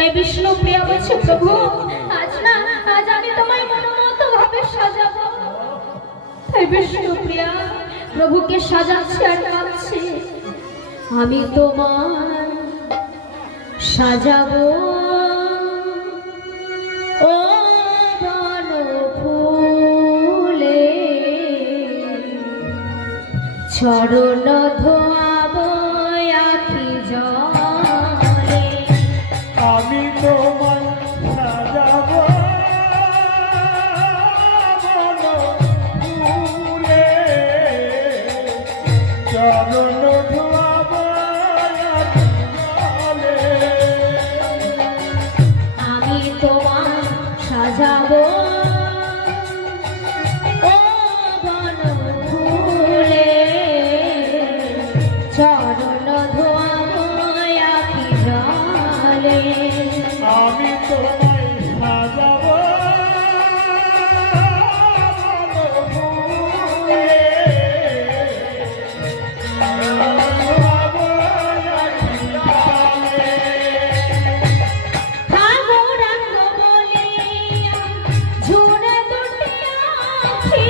তাই বিষ্ণু প্রিয়া বলছে, প্রভু আজ আমি তোমায় মনোমত ভাবে সাজাবো। তাই বিষ্ণু প্রিয়া প্রভুকে সাজাচ্ছে আর কাঁদছে, আমি তোমার সাজাবো ও বন ফুলে, চরণ ধোয়াবো আখি জলে। আমি তোমার সাজাবো বন ফুলে, চরণ ধোয়াবো আখি জলে। আমি তোমার সাজাবো ও বন ফুলে, চরণ ধোয়াবো আখি জলে। আমি তোমায় সাজাবো বন ফুলে, ধোয়াবো আখি জলে। গৌরাঙ্গ বলিয়া ঝুরে দুটি আখি,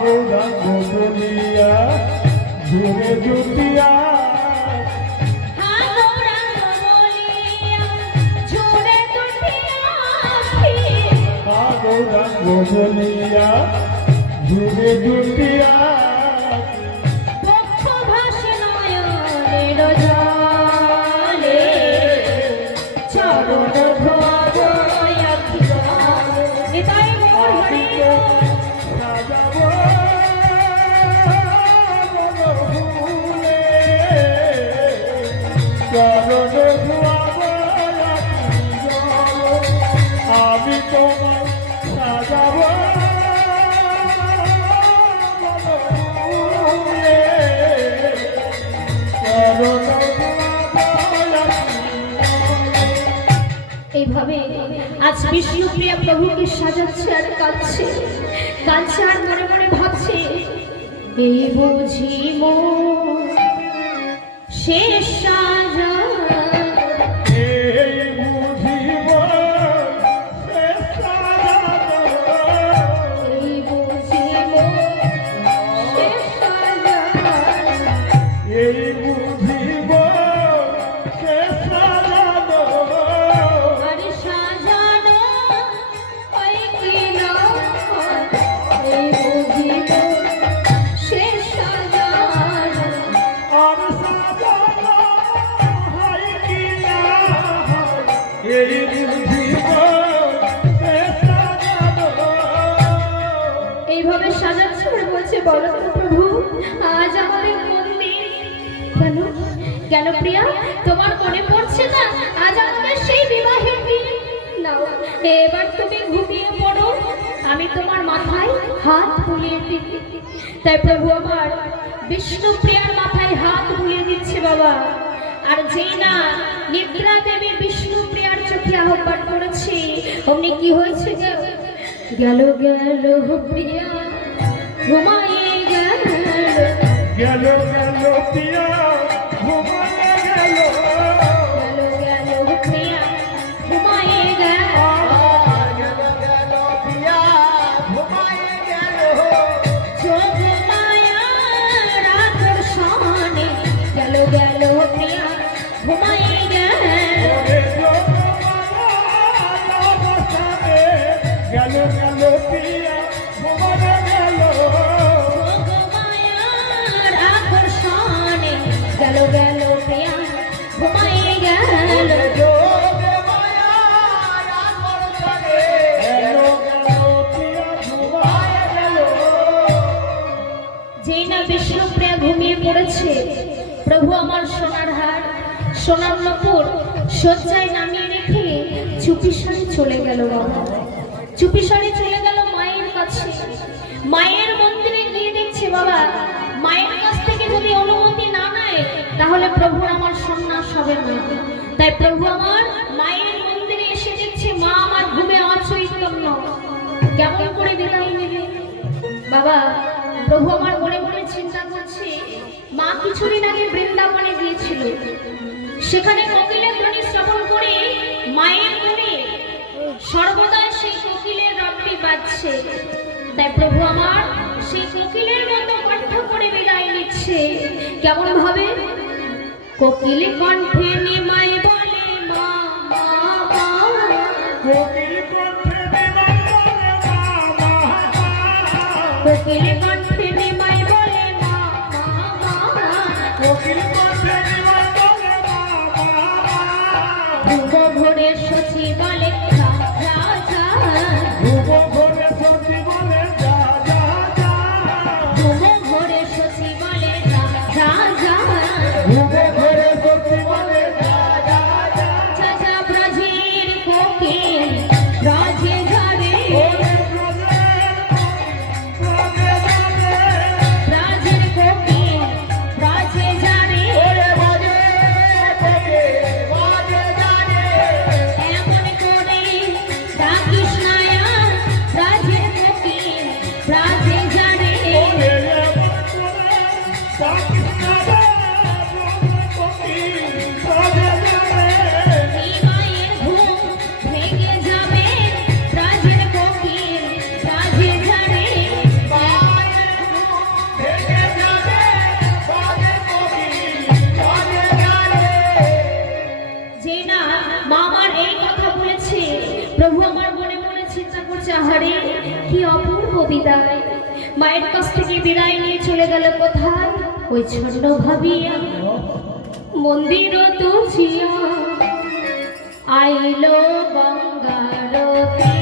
গৌরাঙ্গ বলিয়া ঘুরে জুটিয়া, গৌরাঙ্গ বলিয়া ঝুরে দুটি আখি, গৌরাঙ্গ বলিয়া ঘুরে জুটিয়া। বক্ষ ভাসে নয়নের জলে, চরণ ধোয়াবো আখি জলে। নিতাই গৌর হরি বল। সাজাবো বন ফুলে, চরণ ধোয়াবো আখি জলে। আমি তোমায় সাজাবো বন ফুলে, চরণ ধোয়াবো আখি জলে। এইভাবে আজ বিষ্ণুপ্রিয়া প্রভুকে সাজাচ্ছে আর কাঁদছে, কাঁদছে আর মনে মনে ভাবছে, এই বুঝি মোর শেষ সাজা, এই বুঝিব শেষ সাজানো, এই বুঝি মোর শেষ সাজা। এই বুঝিব শেষ সাজানো, আরে সাজানো হয় কি না, এই বুঝি মোর শেষ সাজা। আর সাজানো হয় কি না হয়, এই বুঝিব শেষ সাজানো। এইভাবে সাজাচ্ছে আর বলছে, বলো তো প্রভু আজ আমাদের মন্দির কেন কেন প্রিয়া, তোমার মনে পড়ছে না আজ আমাদের সেই বিবাহের দিন? নাও এবার তুমি ঘুমিয়ে পড়ো, আমি তোমার মাথায় হাত বুলিয়ে দিই। তাই প্রভু আমার বিষ্ণু প্রিয়ার মাথায় হাত বুলিয়ে দিচ্ছে বাবা। আর যেই না নিদ্রা দেবী বিষ্ণু প্রিয়ার চোখে আহ্বান করেছে, অমনি কি হয়েছে গেল গেল প্রিয়া ঘুমায়ে গেল, গেল গেল পিয়া ঘুমায়ে গেল, গেল গেল প্রিয়া ঘুমায়ে গেল, গেল গেল পিয়া ঘুমায়ে গেল। যোগ মায়ার আকর্ষণে গেল গেল প্রিয়া ঘুমায়ে গেল, গেল গেল পিয়া ঘুমায়ে গেল, যোগ মায়ার আকর্ষণে গেল গেল প্রিয়া ঘুমায়ে গেল। যোগে মায়ার আকর্ষণে গেল গেল পিয়া ঘুমায়ে গেল। যেই না বিষ্ণুপ্রিয়া ঘুমিয়ে পড়েছে, প্রভু আমার সোনার হার সোনার নপুর শয্যায় নামিয়ে রেখে চুপিসারে চলে গেল বাবা, চুপিসারে চলে গেল মায়ের কাছে। মায়ের মন্দিরে গিয়ে দেখছে বাবা মায়ের কাছ থেকে যদি অনুমতি না নেয় তাহলে প্রভুর আমার সন্ন্যাস হবে না। তাই প্রভু আমার মায়ের মন্দিরে এসে দেখছে মা আমার ঘুমে অচৈতন্য, কেমন করে বিদায় নেবে বাবা। প্রভু আমার মনে মনে চিন্তা করছে, মা কিছুদিন আগে বৃন্দাবনে গিয়েছিল, সেখানে কোকিলের ধ্বনি শ্রবণ করে ডাকছে। তাই প্রভু আমার সেই কোকিলের মতো কণ্ঠ করে বিদায় নিচ্ছে। কেমন ভাবে? কোকিল কণ্ঠে নিমাই বলে মা মা মা। কোকিল কণ্ঠে বিনাই বলে মা মা মা। কোকিল কণ্ঠে নিমাই বলে মা মা মা। কোকিল কণ্ঠে বিনাই বলে মা মা মা। ধ্রুব ভোরে শচী বলে যা যা যা। ধ্রুব ভোরে শচী বলে যা যা যা। ধ্রুব ভোরে শচী বলে যা যা যা। ধ্রুব ভোরে শচী বলে যা যা যা। যা যা ব্রজের কোকিল ব্রজে যাবে। ওরে ব্রজের ব্রজে যাবে। ব্রজের কোকিল ব্রজে যাবে। ওরে বাজে বাজে বাজে যাবে। এমন করে ডাকিস নায়া ব্রজের কোকিল ব্রজে যাবে। ওরে এমন করে ডাকিস না রে, ব্রজের কোকিল ব্রজে যাবে। নিমাইয়ের ঘুম ভেঙে যাবে ব্রজের কোকিল ব্রজে যাবে। বাজে ভেঙে যাবে, বাজে কোকিল ব্রজে যাবে। যে না মামার এই কথা বলেছে, প্রভু আমার মনে মনে চিন্তা করছে আহারে কি অপূর্ব বিদায়। মায়ের কাছ থেকে বিদায় নিয়ে চলে গেল কোথায়? ওই ছন্ন ভাবিয়া মন্দির তুজিয়া আইলো গঙ্গারতি।